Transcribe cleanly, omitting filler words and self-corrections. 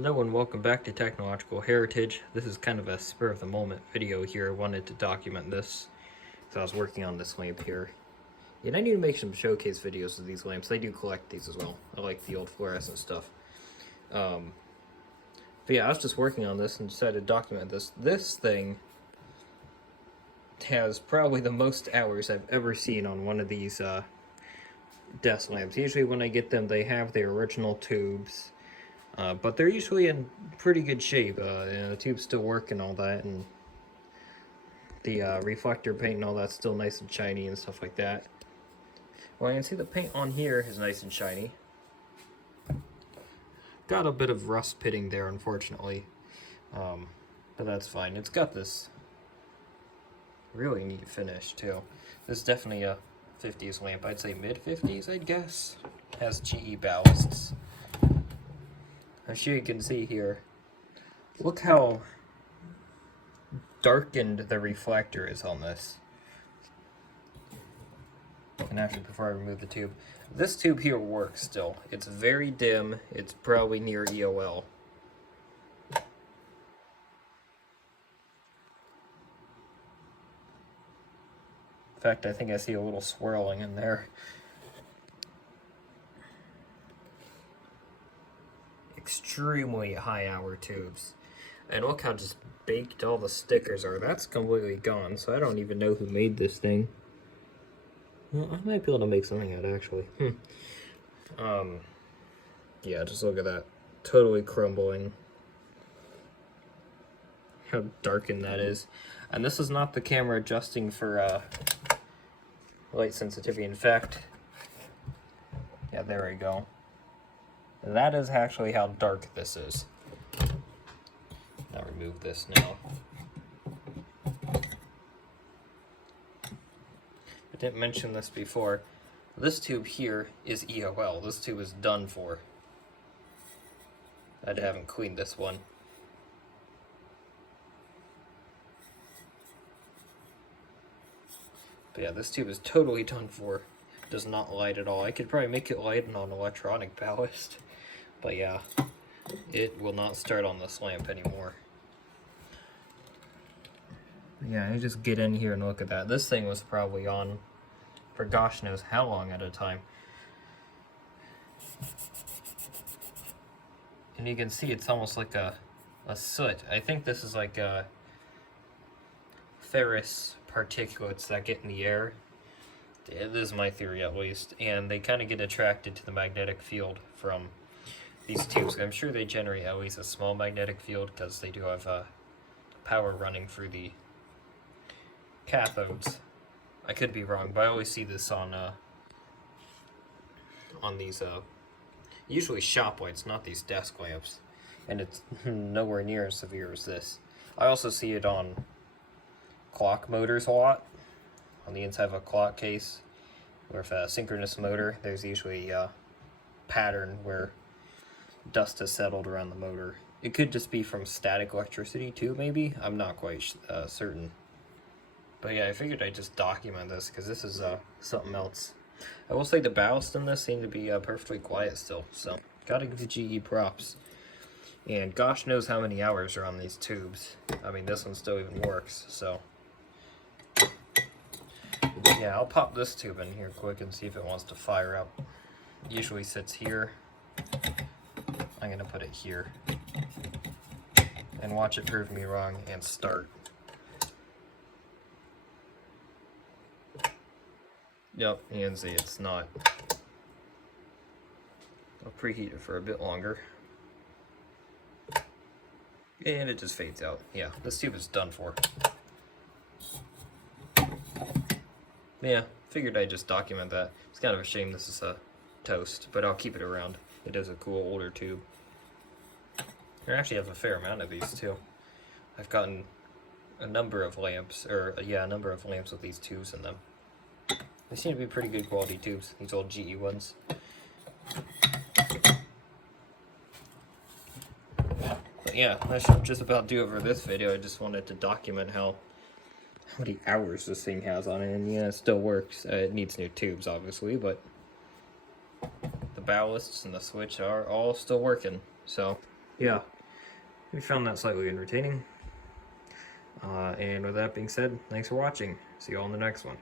Hello and welcome back to Technological Heritage. This is kind of a spur of the moment video here. I wanted to document this. So I was working on this lamp here. And I need to make some showcase videos of these lamps. I do collect these as well. I like the old fluorescent stuff. But yeah, I was just working on this and decided to document this. This thing has probably the most hours I've ever seen on one of these desk lamps. Usually when I get them, they have their original tubes. But they're usually in pretty good shape. The tubes still work and all that, and the reflector paint and all that's still nice and shiny and stuff like that. Well, I can see the paint on here is nice and shiny. Got a bit of rust pitting there, unfortunately, but that's fine. It's got this really neat finish too. This is definitely a 50s lamp. I'd say mid-50s, I'd guess. Has GE ballasts. As you can see here, look how darkened the reflector is on this. And actually, before I remove the tube, this tube here works still. It's very dim. It's probably near EOL. In fact, I think I see a little swirling in there. Extremely high hour tubes. And look how just baked all the stickers are. That's completely gone, so I don't even know who made this thing. Well, I might be able to make something out, actually. Yeah, just look at that. Totally crumbling. How darkened that is. And this is not the camera adjusting for light sensitivity. In fact, yeah, there we go. That is actually how dark this is. I'll remove this now. I didn't mention this before. This tube here is EOL. This tube is done for. I haven't cleaned this one. But yeah, this tube is totally done for. Does not light at all. I could probably make it light on electronic ballast. But yeah, it will not start on this lamp anymore. Yeah, I just get in here and look at that. This thing was probably on for gosh knows how long at a time. And you can see it's almost like a soot. I think this is like a ferrous particulates that get in the air. This is my theory at least. And they kind of get attracted to the magnetic field from these tubes. I'm sure they generate at least a small magnetic field because they do have power running through the cathodes. I could be wrong, but I always see this on these usually shop lights, not these desk lamps, and it's nowhere near as severe as this. I also see it on clock motors a lot. On the inside of a clock case, with a synchronous motor, there's usually a pattern where dust has settled around the motor. It could just be from static electricity too, maybe? I'm not quite certain. But yeah, I figured I'd just document this because this is something else. I will say the ballast in this seemed to be perfectly quiet still, so gotta give the GE props. And gosh knows how many hours are on these tubes. I mean, this one still even works, so. Yeah, I'll pop this tube in here quick and see if it wants to fire up. It usually sits here. I'm gonna put it here. And watch it prove me wrong and start. Yep, you can see it's not. I'll preheat it for a bit longer. And it just fades out. Yeah, this tube is done for. Yeah, figured I'd just document that. It's kind of a shame this is a toast, but I'll keep it around. It is a cool older tube. I actually have a fair amount of these too. I've gotten a number of lamps, or yeah, a number of lamps with these tubes in them. They seem to be pretty good quality tubes, these old GE ones. But yeah, that should just about do it for this video. I just wanted to document how many hours this thing has on it, and yeah, it still works. It needs new tubes, obviously, but the ballasts and the switch are all still working, so yeah, we found that slightly entertaining. And with that being said, thanks for watching. See you all in the next one.